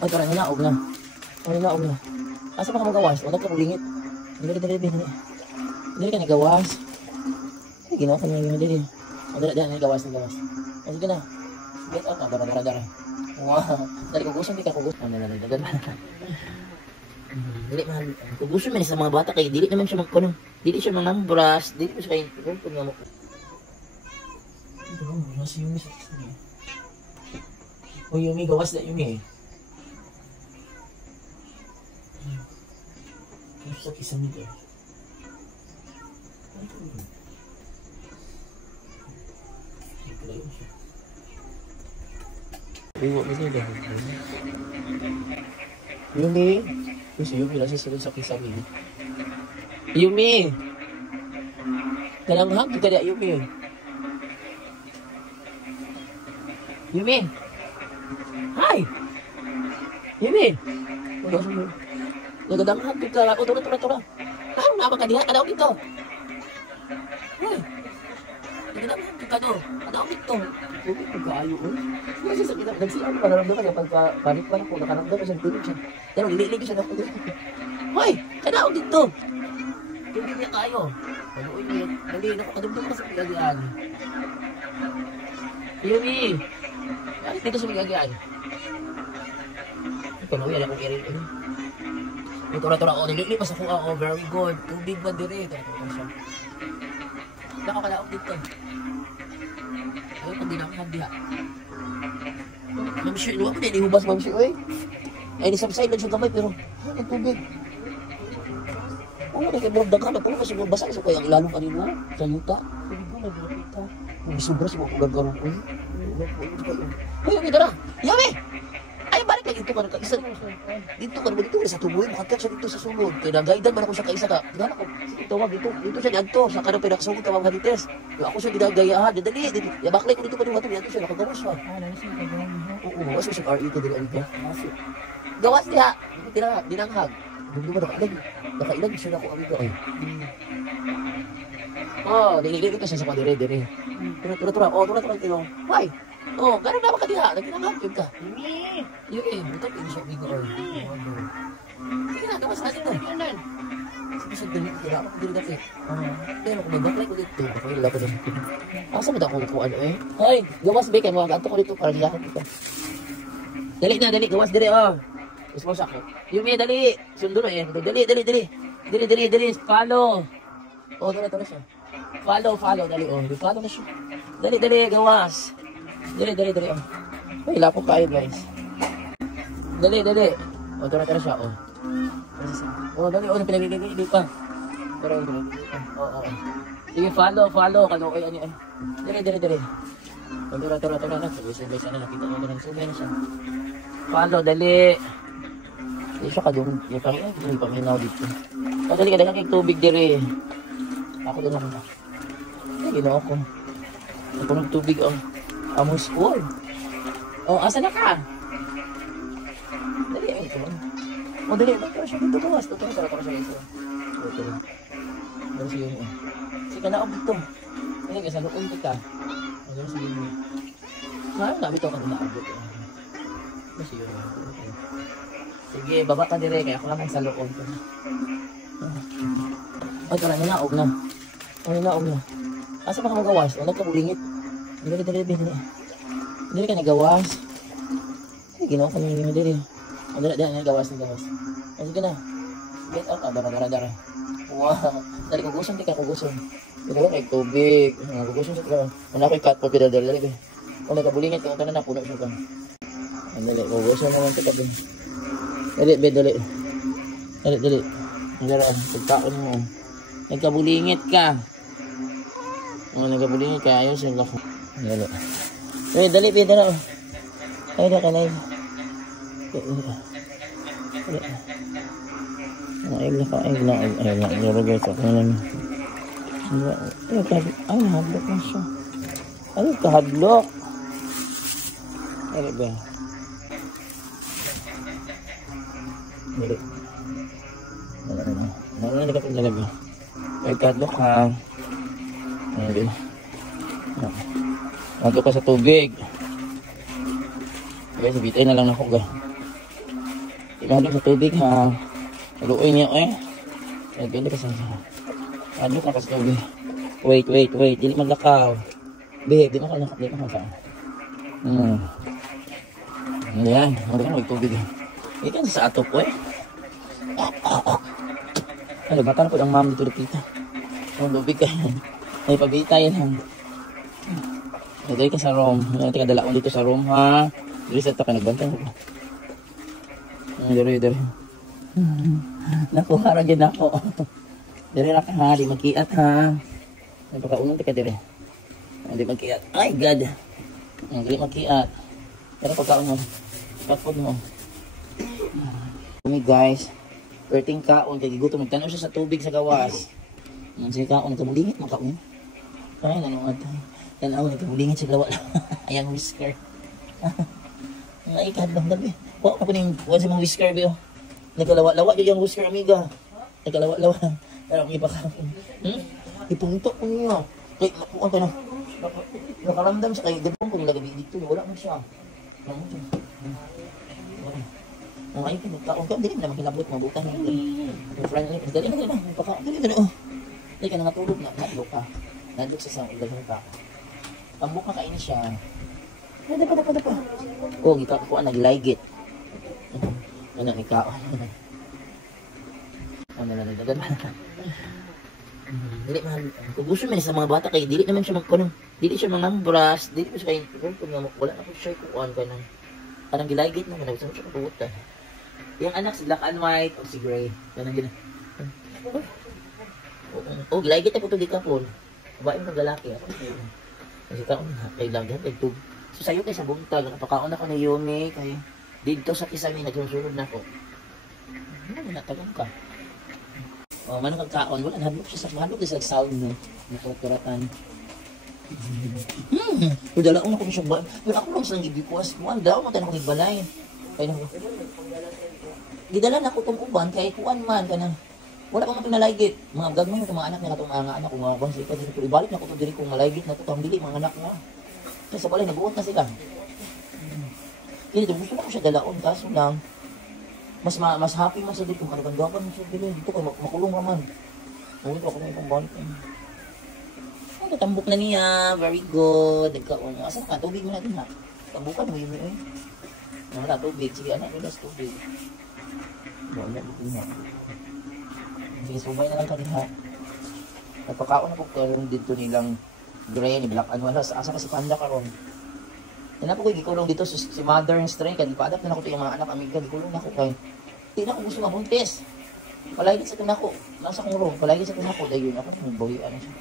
Ay, parang nanaog na. Parang nanaog na. Asa pa ka magawas? Wala ka lingit. Dili ka nagawas. Ay, ginawa ka niya dili. Dili nagawas. Ay, sige na. Get out. Dara. Wow. Dali kugusan, di ka kugusan. Dagan. Dili man. Kugusan man sa mga bata kay dili naman siya magkuno. Dili siya mangambras, dili mo siya kay kumpun nga mo. Si Yumi sa sini. Oh, Yumi, gawas na Yumi. Sa kisah nito. Iwo mo nila. Yumi. Si Yumi lang siya sa kisah nito. Yumi. Talanghang kita dia Yumi. Yumi! Hi! Yumi! Nagadanghan kita ako. Tura. Ano na ka diha? Kadaw dito. Hey! Nagadanghan kita do. Kadaw dito. Yumi, pagkaayo. Kasi sa kita, nagsiyan ko, naramdaman niya. Pagpanik pa ako, nakaramdaman siya. Tulog siya. Pero nililigi siya na ako. Hoy! Kadaw dito! Hindi niya kayo. Hindi na ako kadumdum ka sa pinagian. Yumi! Dito sa magagaan. Ito na uyan akong i-read. Tura. Nililipas ako. Oh, very good. Tubig ba dire? Nakakalaok dito. Ay, pag dinakahan diha. Mamsi, luwag na inihubas mamsi. Ay, nisabsay lang siya gamay pero ang tubig. Ano na kayo magdagan? Ano kasi mabasa isa kaya ang lalong kanina? Sa yuta. Sobra sa mga gagawin ko. Hoy, Yumi, dara! Yumi! Ay, balik ka dito ka isa. Dito ka sa tuboy. Makakat siya dito sa sulod. Kaya nagaidan man ako siya kaisa ka. Tignan ako. Sige, tawag dito. Dito siya dito. Sa kanang pinakasugod ka mga halites. Ako siya ginagayahan. Dali. Yabaklay ko dito ka dito. Dito siya. Nakagawas siya. Oo, gawas ko siya. RE ko dito. Gawas niya. Dinanghag. Dito ba nakailan siya na ako amigo. Oh, nilililit ka siya sa mga dire. Tura. Oh, tura. Why? Oh, ganun naman ka diha. Nagkinangagod ka. Yumi, buta pwede siya amigo. Sige na, gawas natin to. Sige siya dali. Kaya ako dili dati. Pero kung magbaklay ko dito, ako yung lapad dito. Asa mo da akong kukuan Hoy, gawas ba kayo mga kanto ko dito para diyakan dito. Dali, gawas dire Response ako. Yumi, dali. Sundo na Dali. Follow. Oh, tura siya. Follow, dali. Follow na siya. Dali, gawas. Dali. Ay, lapok kayo, guys. Dali. Oh, tura siya, dali, pinagigigili pa. Pero, sige, follow. Kaloy, Dali. Tura na. Sabay sana, nakita mo na sumay na siya. Follow, dali. Hindi siya kadung. May paminaw dito. Dali ka, dagang tubig dire. Ako doon naman. Ay, ginawa ko. Ako ng tubig, Amoy school. Asa na ka? Dali, ito. Dali. Ito siya dito, gawas. Ito siya dito. Dali siya yun, Sige, naog dito. Dali ka, sa loob kita. Dali siya yun. Nabito ka na naabot. Dali siya yun. Sige, baba ka dire. Kaya ako lang sa loob. Ay, parang nanaog na. Asa pa ka magawas? Wala ka ulingit. Dili ka nagawas. Ay, ginawa ka niya dili. Dili nagawas. Ay, sige na. Get out. Dara. Wow. Dali kugusan, di ka kugusan. Ito kay tubig. Kugusan siya ka. Ano ko yung cut po dali. Kung nagkabulingit ka, ito na puno siya ka. Dali, kugusan naman siya ka. Dali. Dali. Dara, pagkaon mo. Nagkabulingit ka. Ayaw siya lako. Dali. Dara. Ay, kanay. Ay, Naro guys. Ay, nahadlok na siya. Ay, kahadlok. Ay, ba? Dali. Wala ka talaga. Ay, kahadlok ha. Dali. Nandito ka sa tubig. Okay, sabitay na lang ako. Ilalo sa tubig ha. Haluin niya eh. Ganda ka sa ano ka sa tubig. Wait. Dili maglakaw. Babe, di makalakaw. Ayan, wala ka tubig. Ito sa ato po eh. Ano, baka na po ang ma'am dito dito. Ang tubig ka. Ay, pabitay lang. Dito ka sa room. Tika dalaon dito sa room ha. Dito sa ito ka nagbantay. Dito. Nakuha rin din ako. Dito na ka ha, di magkiat ha. Napakaunong tika dito. Di magkiat. Ay God. Di magkiat. Pero pagkaon mo. Pagpod mo. Kami guys. Perting kaon. Kaya gigutom. Magtanaw siya sa tubig sa gawas. Sige kaon. Kamulingit mo kaon. Ay, nanood. Tanaw. Kamulingit sa gawas. Ayan whisker. Ay, kadlang gabi. Huwag ako na yung sa mga whisker ba yun. Nagkalawa-lawa yun yung whisker amiga. Nagkalawa-lawa. Pero ang iba ka. Ipuntok ko niya. Kaya nakuha ka na. Nakaramdam siya. Kaya gabong ko nilagabi dito. Wala mo siya. Ang ayun ka, nagkaon ka. Dili na makinabot. Mabutan. Dali na. Pagkaon. Dali na. Dali ka na natulog na. Nadlo ka. Nadlo sa isang ulag ka. Pambuk na kainin siya. Dapa. Oh, gita ko naglaygit. Ano ikaw? Ano na dagan. Dili man kung gusto man sa mga bata kay dili naman siya magkuno. Dili siya mangambras, dili siya kay wala na ko siya kuan kanang parang gilaygit na gusto siya kabuta. Yung anak si black and white o si gray. Kanang gina. Oh, gilaygit na po to di kapon. Babae ng lalaki. Kasi taon kay lagyan kay tug. So sayo kay sa buntag, napakaon ako ni Yumi kay dito sa kisami nagsusunod na ko. Ano na tagang ka? Oh, man kagkaon wala nahadlok siya sa mahadlok sa sound no. Nakuturatan. Dala ko siya ba. Pero ako lang sang gibikuas mo daw man tanong gigbalay. Kay nako. Gidala na ko tong uban kay kuan man kanang wala ko man pinalaygit. Mga gagmay mga anak niya katong mga anak ko mga bang sila dito ibalik na ko to diri kong malaygit na to tong dili mga anak na. Kasi sa balay, nabuot na sila. Kaya dito, gusto na ko siya dalaon. Kaso lang, mas happy man sa dito. Kanagandaan mo siya dito. Dito ko, makulong naman. Ulit ako na itong balik. Oh, natambok na niya. Very good. Nagkaon. Asan ka? Tubig mo natin ha. Tambukan mo yun eh. Wala, tubig. Sige, anak, nilas tubig. Wala, tubig na. Sige, sumay na lang ka din ha. Nagpakaon ako karoon dito nilang gray ni black and white asa kasi panda karon. Ina po ko gikulong dito si mother and strength kay ipa-adapt na ako to yung mga anak amiga gikulong nako kay di na ko gusto mabuntis. Palagi sa tunako, nasa kong room, palagi sa tunako dayon ako sa bawi ano siya.